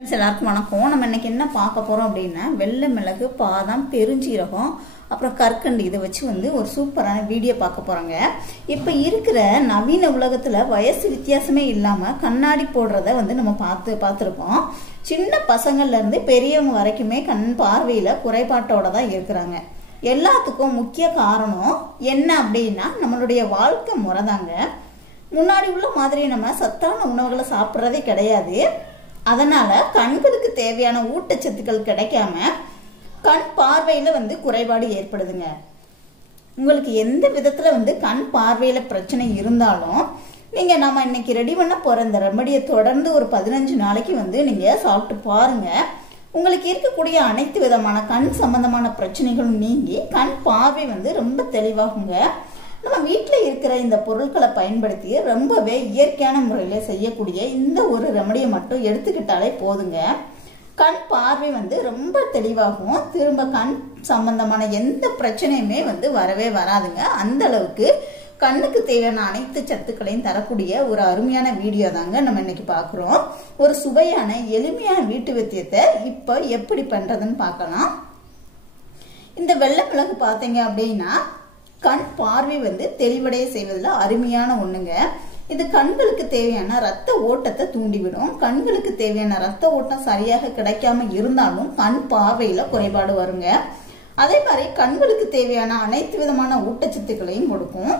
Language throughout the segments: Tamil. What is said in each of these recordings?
எல்லாருக்கும் வணக்கம். நம்ம இன்னைக்கு என்ன பார்க்க போறோம் அப்படின்னா வெள்ளை மிளகு, பாதாம், பெருஞ்சீரகம், அப்புறம் கற்கண்டு இதை வச்சு ஒரு சூப்பரான வீடியோ பார்க்க போறோங்க. இப்ப இருக்கிற நவீன உலகத்துல வயசு வித்தியாசமே இல்லாம கண்ணாடி போடுறத நம்ம பார்த்துருக்கோம். சின்ன பசங்கள்ல இருந்து பெரியவங்க வரைக்குமே கண் பார்வையில குறைபாட்டோட தான் இருக்கிறாங்க. எல்லாத்துக்கும் முக்கிய காரணம் என்ன அப்படின்னா நம்மளுடைய வாழ்க்கை முறை தாங்க. முன்னாடி உள்ள மாதிரி நம்ம சத்தான உணவுகளை சாப்பிட்றதே கிடையாது. அதனால கண்களுக்கு தேவையான ஊட்டச்சத்துக்கள் கிடைக்காம கண் பார்வையில குறைபாடு ஏற்படுதுங்க. உங்களுக்கு எந்த விதத்துல கண் பார்வையில பிரச்சனை இருந்தாலும் நீங்க நம்ம இன்னைக்கு ரெடி பண்ண போற இந்த ரெமடியை தொடர்ந்து ஒரு 15 நாளைக்கு நீங்க சாப்பிட்டு பாருங்க. உங்களுக்கு இருக்கக்கூடிய அனைத்து விதமான கண் சம்பந்தமான பிரச்சனைகளும் நீங்கி கண் பார்வை ரொம்ப தெளிவாகுங்க. நம்ம வீட்டில் இருக்கிற இந்த பொருட்களை பயன்படுத்தி ரொம்பவே இயற்கையான முறையில் செய்யக்கூடிய இந்த ஒரு ரெமடியை மட்டும் எடுத்துக்கிட்டாலே போதுங்க. கண் பார்வை ரொம்ப தெளிவாகும். திரும்ப கண் சம்பந்தமான எந்த பிரச்சனையுமே வரவே வராதுங்க. அந்த அளவுக்கு கண்ணுக்கு தேவையான அனைத்து சத்துக்களையும் தரக்கூடிய ஒரு அருமையான வீடியோ தாங்க நம்ம இன்னைக்கு பார்க்குறோம். ஒரு சுவையான எளிமையான வீட்டு வைத்தியத்தை இப்போ எப்படி பண்றதுன்னு பார்க்கலாம். இந்த வெள்ளை மிளகு பார்த்தீங்க அப்படின்னா கண் பார்வை தெளிவடைய செய்வதில் அருமையான ஒண்ணுங்க. இது கண்களுக்கு தேவையான ரத்த ஓட்டத்தை தூண்டிவிடும். கண்களுக்கு தேவையான ரத்த ஓட்டம் சரியாக கிடைக்காம இருந்தாலும் கண் பார்வையில குறைபாடு வருங்க. அதே மாதிரி கண்களுக்கு தேவையான அனைத்து விதமான ஊட்டச்சத்துக்களையும் கொடுக்கும்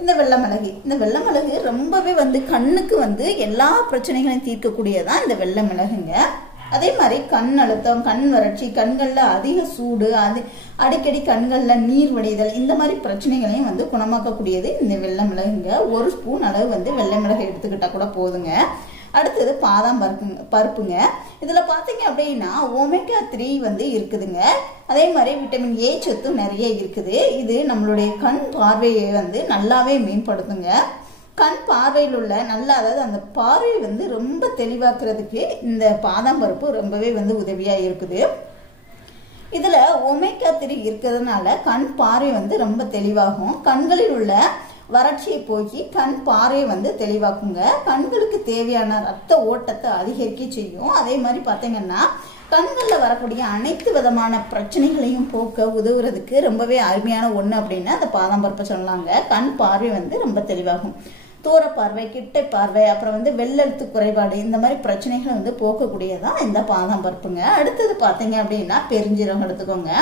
இந்த வெள்ளை மிளகு ரொம்பவே கண்ணுக்கு எல்லா பிரச்சனைகளையும் தீர்க்கக்கூடியதான் இந்த வெள்ளை மிளகுங்க. அதே மாதிரி கண் அழுத்தம், கண் வறட்சி, கண்கள்ல அதிக சூடு, அடிக்கடி கண்கள்ல நீர் வடிதல், இந்த மாதிரி பிரச்சனைகளையும் குணமாக்கக்கூடியது இந்த வெள்ளை மிளகுங்க. ஒரு ஸ்பூன் அளவு வெள்ளை மிளகு எடுத்துக்கிட்டா கூட போதுங்க. அடுத்தது பாதாம் பருப்புங்க. இதுல பாத்தீங்க அப்படின்னா ஒமேகா 3 இருக்குதுங்க. அதே மாதிரி விட்டமின் ஏ சத்தும் நிறைய இருக்குது. இது நம்மளுடைய கண் பார்வையை நல்லாவே மேம்படுத்துங்க. கண் பார்வையில் உள்ள அதாவது அந்த பார்வை ரொம்ப தெளிவாக்குறதுக்கு இந்த பாதாம் பருப்பு ரொம்பவே உதவியா இருக்குது. இதுல ஒமேகா 3 இருக்கிறதுனால கண் பார்வை ரொம்ப தெளிவாகும். கண்களில் உள்ள வறட்சியை போக்கி கண் பார்வை தெளிவாக்குங்க. கண்களுக்கு தேவையான ரத்த ஓட்டத்தை அதிகரிக்க செய்யும். அதே மாதிரி பாத்தீங்கன்னா கண்கள்ல வரக்கூடிய அனைத்து விதமான பிரச்சனைகளையும் போக்க உதவுறதுக்கு ரொம்பவே அருமையான ஒண்ணு அப்படின்னா அந்த பாதாம் பருப்பை சொல்லலாங்க. கண் பார்வை ரொம்ப தெளிவாகும். தூர பார்வை, கிட்டை பார்வை, அப்புறம் வெள்ளெழுத்து குறைபாடு, இந்த மாதிரி பிரச்சனைகளை போக்கக்கூடியதான் இந்த பாதாம் பருப்புங்க. அடுத்தது பாத்தீங்க அப்படின்னா பெருஞ்சீரகம் எடுத்துக்கோங்க.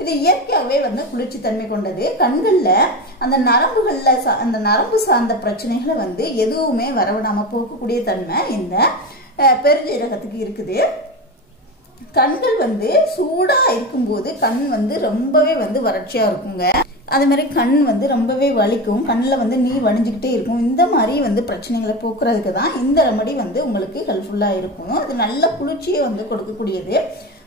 இது இயற்கையாகவே குளிர்ச்சி தன்மை கொண்டது. கண்கள்ல அந்த நரம்புகள்ல அந்த நரம்பு சார்ந்த பிரச்சனைகளை எதுவுமே வரவிடாம போக்கக்கூடிய தன்மை இந்த பெருஞ்சீரகத்துக்கு இருக்குது. கண்கள் சூடா இருக்கும்போது கண் ரொம்பவே வறட்சியா இருக்குங்க. அதே மாதிரி கண் ரொம்பவே வலிக்கும். கண்ணில் நீர் வடிஞ்சுக்கிட்டே இருக்கும். இந்த மாதிரி பிரச்சனைகளை போக்குறதுக்கு தான் இந்த ரெமடி உங்களுக்கு ஹெல்ப்ஃபுல்லா இருக்கும். அது நல்ல குளிர்ச்சியை கொடுக்கக்கூடியது.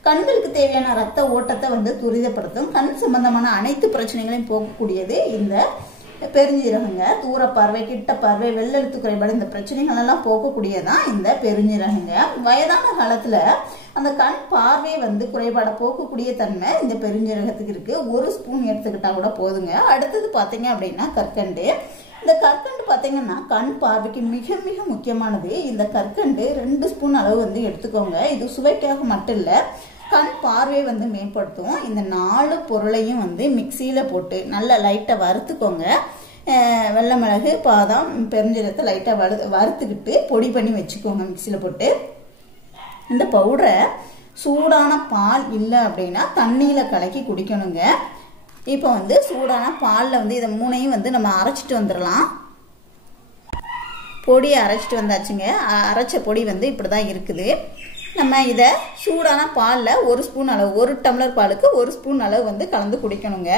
கண்களுக்கு தேவையான ரத்த ஓட்டத்தை துரிதப்படுத்தும். கண் சம்பந்தமான அனைத்து பிரச்சனைகளையும் போக்கக்கூடியது இந்த பெருஞ்சீரகங்க. தூர பார்வை, கிட்ட பார்வை, வெள்ளெழுத்து குறைபாடு, இந்த பிரச்சனைகள் எல்லாம் போக்கக்கூடியதான் இந்த பெருஞ்சீரகங்க. வயதான காலத்துல அந்த கண் பார்வை குறைபாட போக்கக்கூடிய தன்மை இந்த பெருஞ்சீரகத்துக்கு இருக்கு. ஒரு ஸ்பூன் எடுத்துக்கிட்டா கூட போதுங்க. அடுத்தது பாத்தீங்க அப்படின்னா கற்கண்டு. இந்த கற்கண்டு பாத்தீங்கன்னா கண் பார்வைக்கு மிக மிக முக்கியமானது. இந்த கற்கண்டு 2 ஸ்பூன் அளவு எடுத்துக்கோங்க. இது சுவைக்காக மட்டும் இல்ல, கண் பார்வையை மேம்படுத்தும். இந்த 4 பொருளையும் மிக்சியில போட்டு நல்லா லைட்டா வறுத்துக்கோங்க. வெள்ளை மிளகு, பாதாம், பெருஞ்சீரகத்தை லைட்டா வறுத்துக்கிட்டு பொடி பண்ணி வச்சுக்கோங்க மிக்சியில போட்டு. இந்த பவுடரை சூடான பால் இல்லை அப்படின்னா தண்ணியில கலக்கி குடிக்கணுங்க. இப்போ சூடான பால்ல இதை 3ஐயும் நம்ம அரைச்சிட்டு வந்துடலாம். பொடியை அரைச்சிட்டு வந்தாச்சுங்க. அரைச்ச பொடி இப்படிதான் இருக்குது. நம்ம இதை சூடான பாலில் 1 ஸ்பூன் அளவு, 1 டம்ளர் பாலுக்கு 1 ஸ்பூன் அளவு கலந்து குடிக்கணுங்க.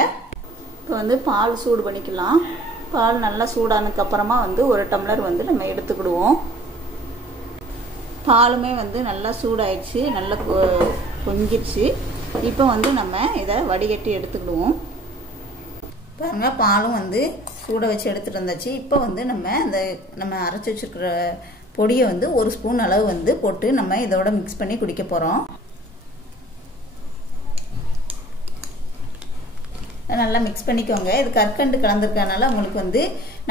இப்போ பால் சூடு பண்ணிக்கலாம். பால் நல்லா சூடானதுக்கு அப்புறமா 1 டம்ளர் நம்ம எடுத்துக்கிடுவோம். பாலுமே நல்லா சூடாயிடுச்சு, நல்லா பொங்கிடுச்சு. இப்போ நம்ம இதை வடிகட்டி எடுத்துக்கிடுவோம். பாருங்க, பாலும் சூட வச்சு எடுத்துட்டு வந்தாச்சு. இப்போ நம்ம அரைச்சி வச்சிருக்கிற பொடியை 1 ஸ்பூன் அளவு போட்டு நம்ம இதோட மிக்ஸ் பண்ணி குடிக்க போறோம். நல்லா மிக்ஸ் பண்ணிக்கோங்க. இது கற்கண்டு கலந்துருக்கனால உங்களுக்கு வந்து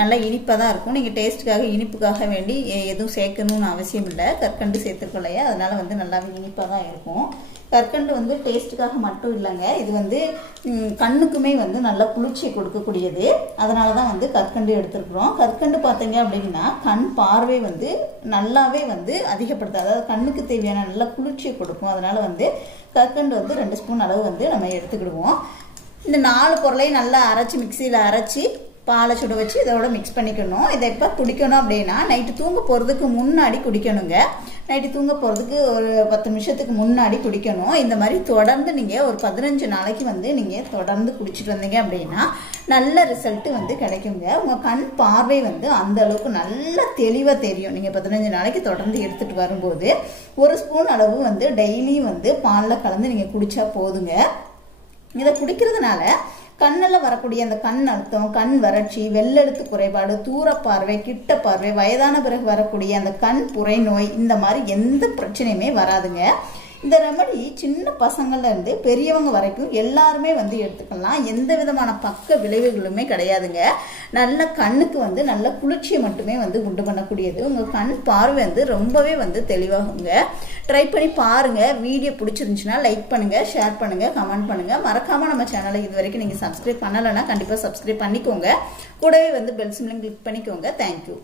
நல்லா இனிப்பாக தான் இருக்கும். நீங்கள் டேஸ்ட்டுக்காக இனிப்புக்காக வேண்டி எதுவும் சேர்க்கணும்னு அவசியம் இல்லை. கற்கண்டு சேர்த்துருக்கோம் இல்லையா, அதனால வந்து நல்லாவே இனிப்பாக தான் இருக்கும். கற்கண்டு வந்து டேஸ்ட்டுக்காக மட்டும் இல்லைங்க, இது வந்து கண்ணுக்குமே வந்து நல்லா குளிர்ச்சியை கொடுக்கக்கூடியது. அதனால தான் வந்து கற்கண்டு எடுத்துருக்குறோம். கற்கண்டு பார்த்தீங்க அப்படின்னா கண் பார்வை வந்து நல்லாவே வந்து அதிகப்படுத்தும். அதாவது கண்ணுக்கு தேவையான நல்ல குளிர்ச்சியை கொடுக்கும். அதனால வந்து கற்கண்டு வந்து 2 ஸ்பூன் அளவு வந்து நம்ம எடுத்துக்கிடுவோம். இந்த 4 பொருளையும் நல்லா அரைச்சி மிக்சியில் அரைச்சி பாலை சுட வச்சு இதோட மிக்ஸ் பண்ணிக்கணும். இதை எப்போ குடிக்கணும் அப்படின்னா நைட்டு தூங்க போகிறதுக்கு முன்னாடி குடிக்கணுங்க. நைட்டு தூங்க போகிறதுக்கு ஒரு 10 நிமிஷத்துக்கு முன்னாடி குடிக்கணும். இந்த மாதிரி தொடர்ந்து நீங்கள் ஒரு 15 நாளைக்கு வந்து நீங்கள் தொடர்ந்து குடிச்சிட்டு வந்தீங்க அப்படின்னா நல்ல ரிசல்ட்டு வந்து கிடைக்குங்க. உங்கள் கண் பார்வை வந்து அந்த அளவுக்கு நல்ல தெளிவாக தெரியும். நீங்கள் 15 நாளைக்கு தொடர்ந்து எடுத்துகிட்டு வரும்போது 1 ஸ்பூன் அளவு வந்து டெய்லியும் வந்து பாலில் கலந்து நீங்கள் குடித்தா போதுங்க. இதை குடிக்கிறதுனால கண்ணில் வரக்கூடிய அந்த கண் அழுத்தம், கண் வறட்சி, வெள்ளெழுத்து குறைபாடு, தூரப்பார்வை, கிட்ட பார்வை, வயதான பிறகு வரக்கூடிய அந்த கண் புரை நோய், இந்த மாதிரி எந்த பிரச்சனையுமே வராதுங்க. இந்த ரெமடி சின்ன பசங்கள்ல இருந்து பெரியவங்க வரைக்கும் எல்லாருமே வந்து எடுத்துக்கலாம். எந்த விதமான பக்க விளைவுகளுமே கிடையாதுங்க. நல்ல கண்ணுக்கு வந்து நல்ல குளிர்ச்சியை மட்டுமே வந்து உண்டு பண்ணக்கூடியது. உங்கள் கண் பார்வை வந்து ரொம்பவே வந்து தெளிவாகுங்க. ட்ரை பண்ணி பாருங்க. வீடியோ பிடிச்சிருந்துச்சுன்னா லைக் பண்ணுங்க, ஷேர் பண்ணுங்க, கமெண்ட் பண்ணுங்க. மறக்காம நம்ம சேனலை இது வரைக்கும் நீங்க சப்ஸ்கிரைப் பண்ணலைன்னா கண்டிப்பா சப்ஸ்கிரைப் பண்ணிக்கோங்க. கூடவே வந்து பெல் சிம்லையும் கிளிக் பண்ணிக்கோங்க. தேங்க்யூ.